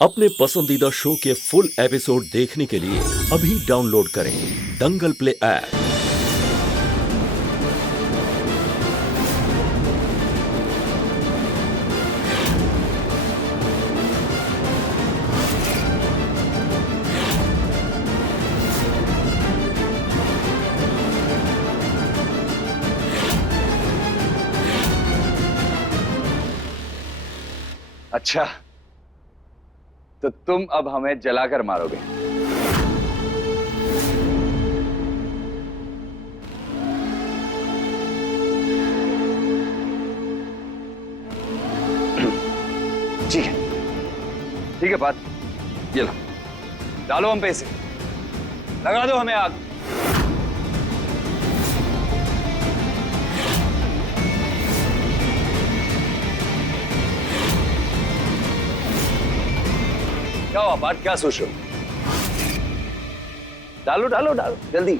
अपने पसंदीदा शो के फुल एपिसोड देखने के लिए अभी डाउनलोड करें दंगल प्ले ऐप। अच्छा, तो तुम अब हमें जलाकर मारोगे। ठीक है, ठीक है बात। ये लो, डालो हम पैसे, लगा दो हमें आग। क्या हुआ बात, क्या सोच रहे हो? डालो डालो डालो जल्दी।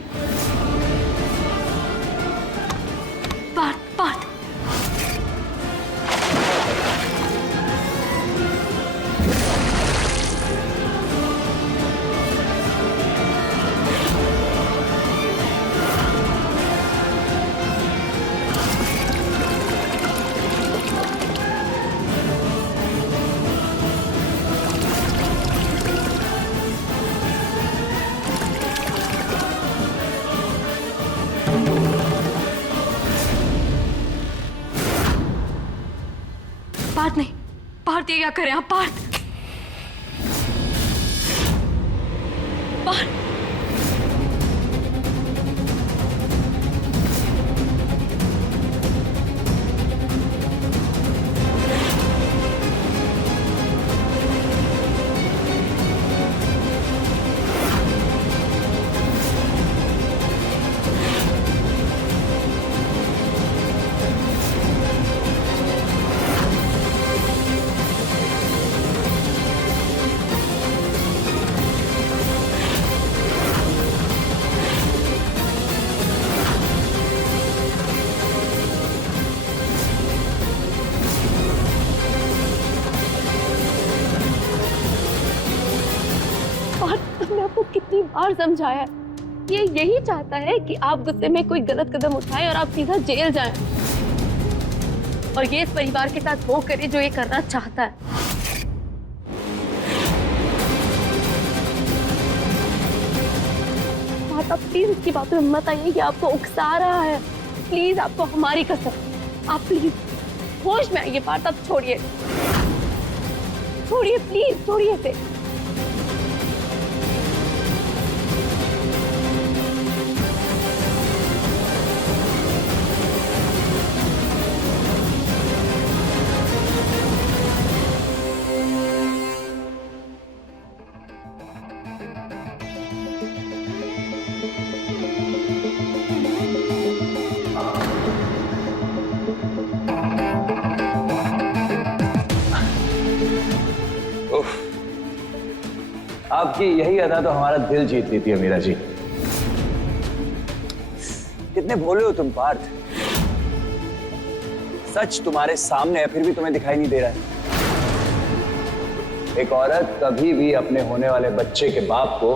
पार्थ, पार्थ, पार्थ नहीं, पार्थ ये क्या करें आप? पार्थ, पार्थ, मैंने आपको कितनी बार समझाया है, ये यही चाहता है कि आप गुस्से में कोई गलत कदम उठाएं और आप सीधा जेल जाएं। और ये इस परिवार के साथ वो करे जो ये करना चाहता है। आप प्लीज उसकी बातों में मत आइए कि आपको उकसा रहा है। प्लीज, आपको हमारी कसम, आप प्लीज होश में आइए। बात आप छोड़िए, छोड़िए प्लीज, छोड़िए इसे। उफ, आपकी यही अदा तो हमारा दिल जीत लेती है मीरा जी। कितने भोले हो तुम पार्थ। सच तुम्हारे सामने है फिर भी तुम्हें दिखाई नहीं दे रहा है। एक औरत कभी भी अपने होने वाले बच्चे के बाप को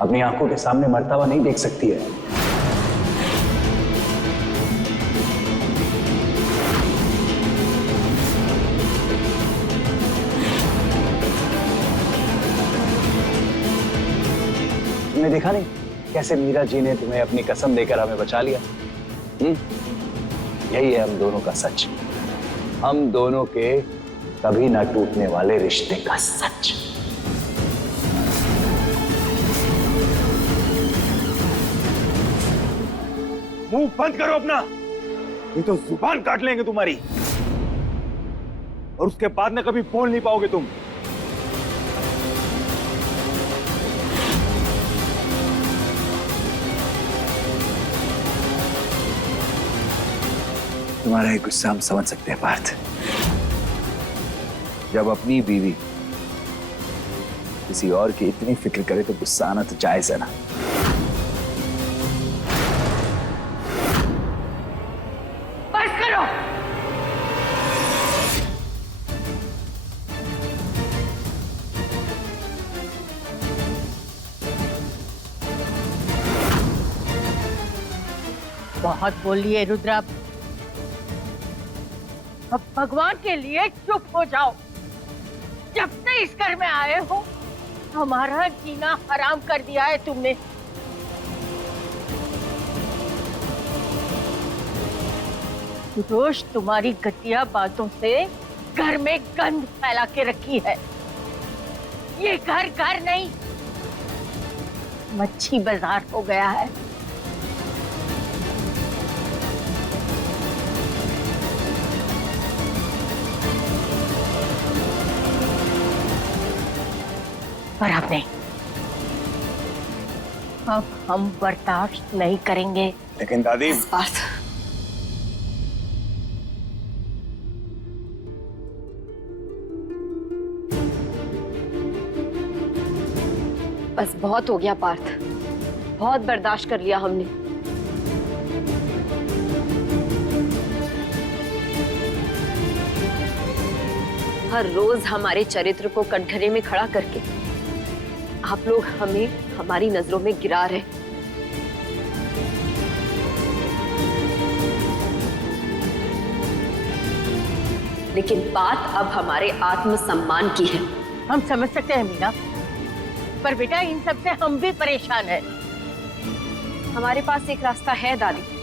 अपनी आंखों के सामने मरता हुआ नहीं देख सकती है। तुमने देखा नहीं कैसे मीरा जी ने तुम्हें अपनी कसम देकर हमें बचा लिया? यही है हम दोनों का सच, हम दोनों के कभी ना टूटने वाले रिश्ते का सच। मुंह बंद करो अपना, नहीं तो जुबान काट लेंगे तुम्हारी और उसके बाद में कभी बोल नहीं पाओगे तुम। तुम्हारा एक गुस्सा हम समझ सकते हैं पार्थ। जब अपनी बीवी किसी और की इतनी फिक्र करे तो गुस्सा आना तो जायज है ना। बस करो। बहुत बोल लिए रुद्रा। अब भगवान के लिए चुप हो जाओ। जब से इस घर में आए हो हमारा जीना हराम कर दिया है तुमने। रोज तुम्हारी घटिया बातों से घर में गंध फैला के रखी है। ये घर घर नहीं मच्छी बाजार हो गया है। पर अब नहीं, अब हम बर्दाश्त नहीं करेंगे। लेकिन दादी, पार्थ, बस बहुत हो गया पार्थ, बहुत बर्दाश्त कर लिया हमने। हर रोज हमारे चरित्र को कटघरे में खड़ा करके आप लोग हमें हमारी नजरों में गिरा रहे। लेकिन बात अब हमारे आत्मसम्मान की है। हम समझ सकते हैं मीना, पर बेटा इन सब से हम भी परेशान हैं। हमारे पास एक रास्ता है दादी।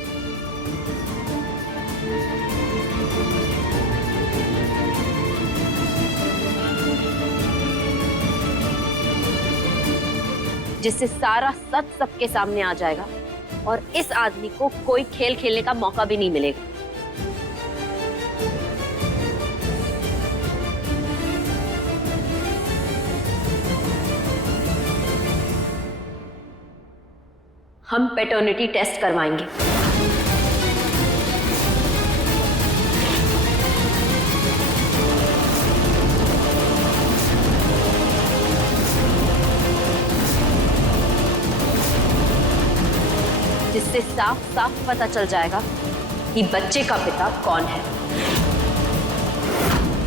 जिससे सारा सच सबके सामने आ जाएगा और इस आदमी को कोई खेल खेलने का मौका भी नहीं मिलेगा। हम पैटर्निटी टेस्ट करवाएंगे। जिससे साफ साफ पता चल जाएगा कि बच्चे का पिता कौन है।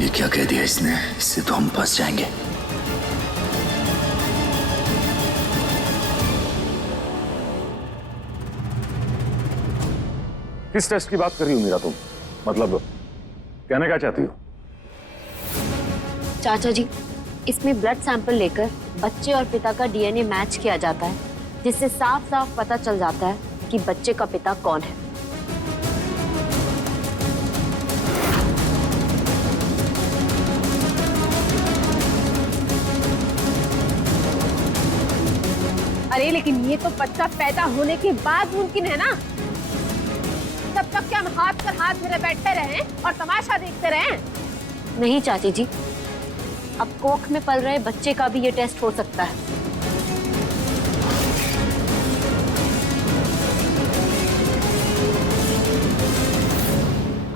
ये क्या कह दिया इसने? इससे तो हम फंस जाएंगे। किस टेस्ट की बात कर रही हो मीरा तुम? मतलब कहना क्या चाहती हो? चाचा जी, इसमें ब्लड सैंपल लेकर बच्चे और पिता का डीएनए मैच किया जाता है, जिससे साफ साफ पता चल जाता है कि बच्चे का पिता कौन है। अरे लेकिन ये तो बच्चा पैदा होने के बाद मुमकिन है ना। तब तक क्या हम हाथ पर हाथ धरे बैठे रहें और तमाशा देखते रहें? नहीं चाची जी, अब कोख में पल रहे बच्चे का भी ये टेस्ट हो सकता है।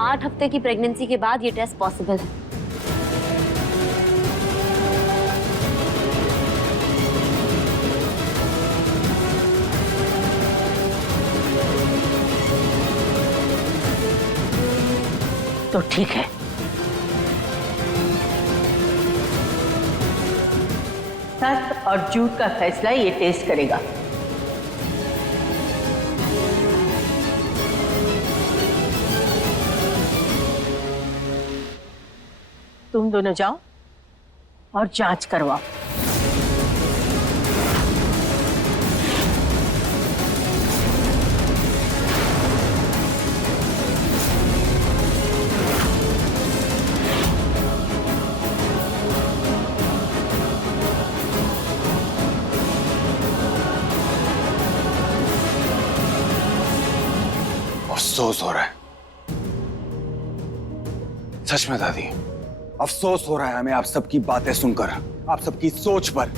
8 हफ्ते की प्रेगनेंसी के बाद ये टेस्ट पॉसिबल है। तो ठीक है, सच और झूठ का फैसला ये टेस्ट करेगा। तुम दोनों जाओ और जांच करवाओ। अफसोस हो रहा है, सच में दादी, अफसोस हो रहा है हमें आप सबकी बातें सुनकर, आप सबकी सोच पर।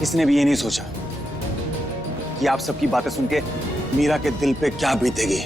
किसने भी ये नहीं सोचा कि आप सबकी बातें सुन के मीरा के दिल पे क्या बीतेगी।